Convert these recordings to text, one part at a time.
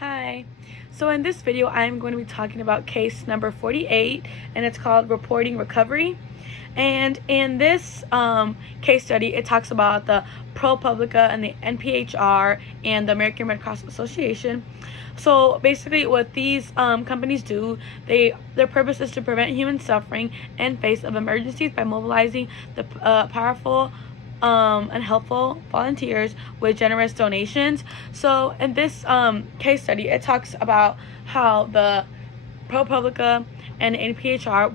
Hi. So in this video, I'm going to be talking about case number 48, and it's called Reporting Recovery. And in this case study, it talks about the ProPublica and the NPHR and the American Red Cross Association. So basically, what these companies do, their purpose is to prevent human suffering in face of emergencies by mobilizing the powerful and helpful volunteers with generous donations. So in this case study, it talks about how the ProPublica and NPHR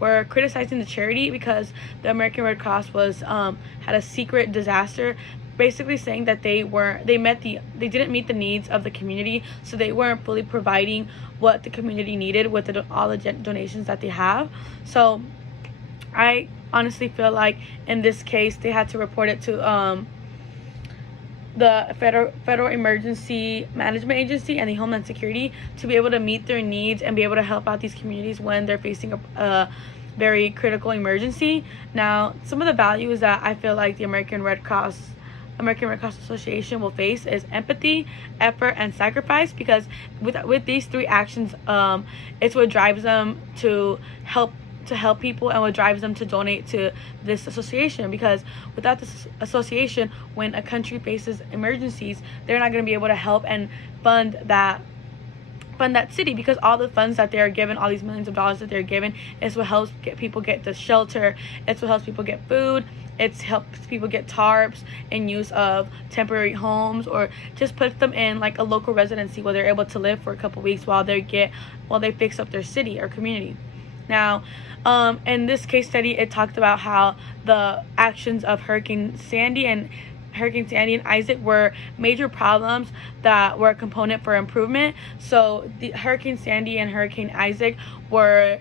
were criticizing the charity because the American Red Cross was had a secret disaster, basically saying that they didn't meet the needs of the community, so they weren't fully providing what the community needed with all the donations that they have. So I honestly feel like in this case they had to report it to the Federal Emergency Management Agency and the Homeland Security to be able to meet their needs and be able to help out these communities when they're facing a very critical emergency. Now, some of the values that I feel like the American Red Cross Association will face is empathy, effort, and sacrifice, because with these three actions, it's what drives them to help people and what drives them to donate to this association. Because without this association, when a country faces emergencies, they're not going to be able to help and fund that city, because all the funds that they are given, all these millions of dollars that they're given, is what helps people get the shelter, it's what helps people get food, it helps people get tarps and use of temporary homes, or just puts them in like a local residency where they're able to live for a couple weeks while they fix up their city or community. Now, in this case study, it talked about how the actions of Hurricane Sandy and Isaac were major problems that were a component for improvement. So the Hurricane Sandy and Hurricane Isaac were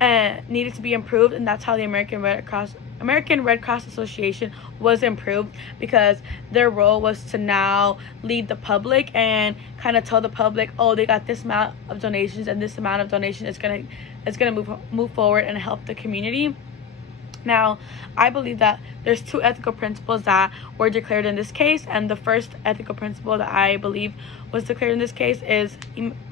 needed to be improved, and that's how the American Red Cross Association was improved, because their role was to now lead the public and kind of tell the public, oh, they got this amount of donations, and this amount of donation is gonna move forward and help the community. Now, I believe that there's two ethical principles that were declared in this case, and the first ethical principle that I believe was declared in this case is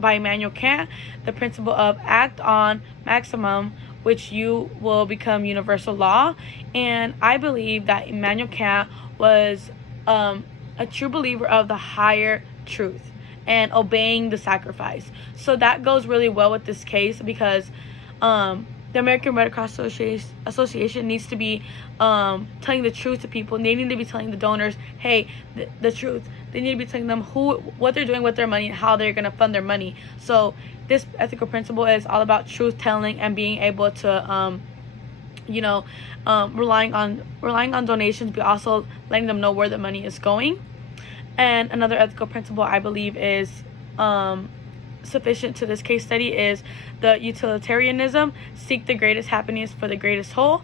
by Immanuel Kant, the principle of act on maximum, which you will become universal law. And I believe that Immanuel Kant was a true believer of the higher truth and obeying the sacrifice. So that goes really well with this case, because the American Red Cross Association needs to be telling the truth to people. They need to be telling the donors, hey, the truth. They need to be telling them what they're doing with their money and how they're going to fund their money. So this ethical principle is all about truth telling and being able to relying on donations, but also letting them know where the money is going. And another ethical principle I believe is sufficient to this case study is the utilitarianism, seek the greatest happiness for the greatest whole.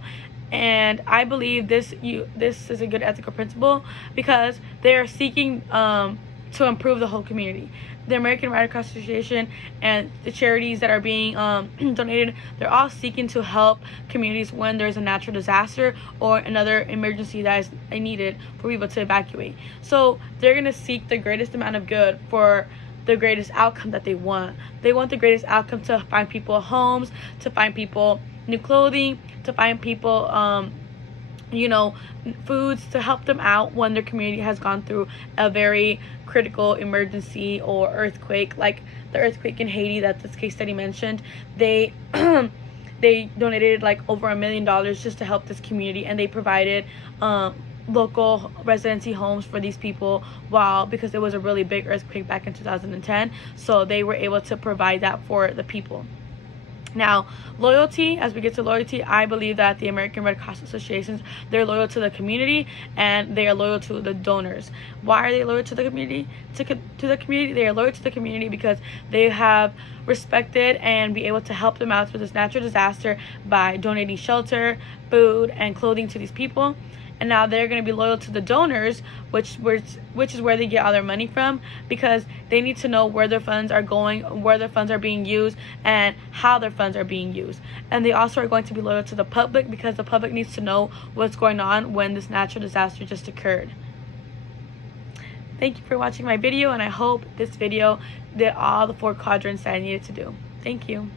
And I believe this is a good ethical principle, because they are seeking to improve the whole community. The American Red Cross Association and the charities that are being donated, they're all seeking to help communities when there's a natural disaster or another emergency that is needed for people to evacuate. So they're going to seek the greatest amount of good for the greatest outcome that they want. They want the greatest outcome to find people homes, to find people new clothing, to find people foods, to help them out when their community has gone through a very critical emergency or earthquake, like the earthquake in Haiti that this case study mentioned. They they donated like over $1 million just to help this community, and they provided local residency homes for these people because it was a really big earthquake back in 2010, so they were able to provide that for the people. Now, loyalty, as we get to loyalty, I believe that the American Red Cross Associations, they're loyal to the community and they are loyal to the donors. Why are they loyal to the community? They are loyal to the community because they have respected and be able to help them out with this natural disaster by donating shelter, food, and clothing to these people. And now they're going to be loyal to the donors, which is where they get all their money from, because they need to know where their funds are going, where their funds are being used, and how their funds are being used. And they also are going to be loyal to the public, because the public needs to know what's going on when this natural disaster just occurred. Thank you for watching my video, and I hope this video did all the 4 quadrants that I needed to do. Thank you.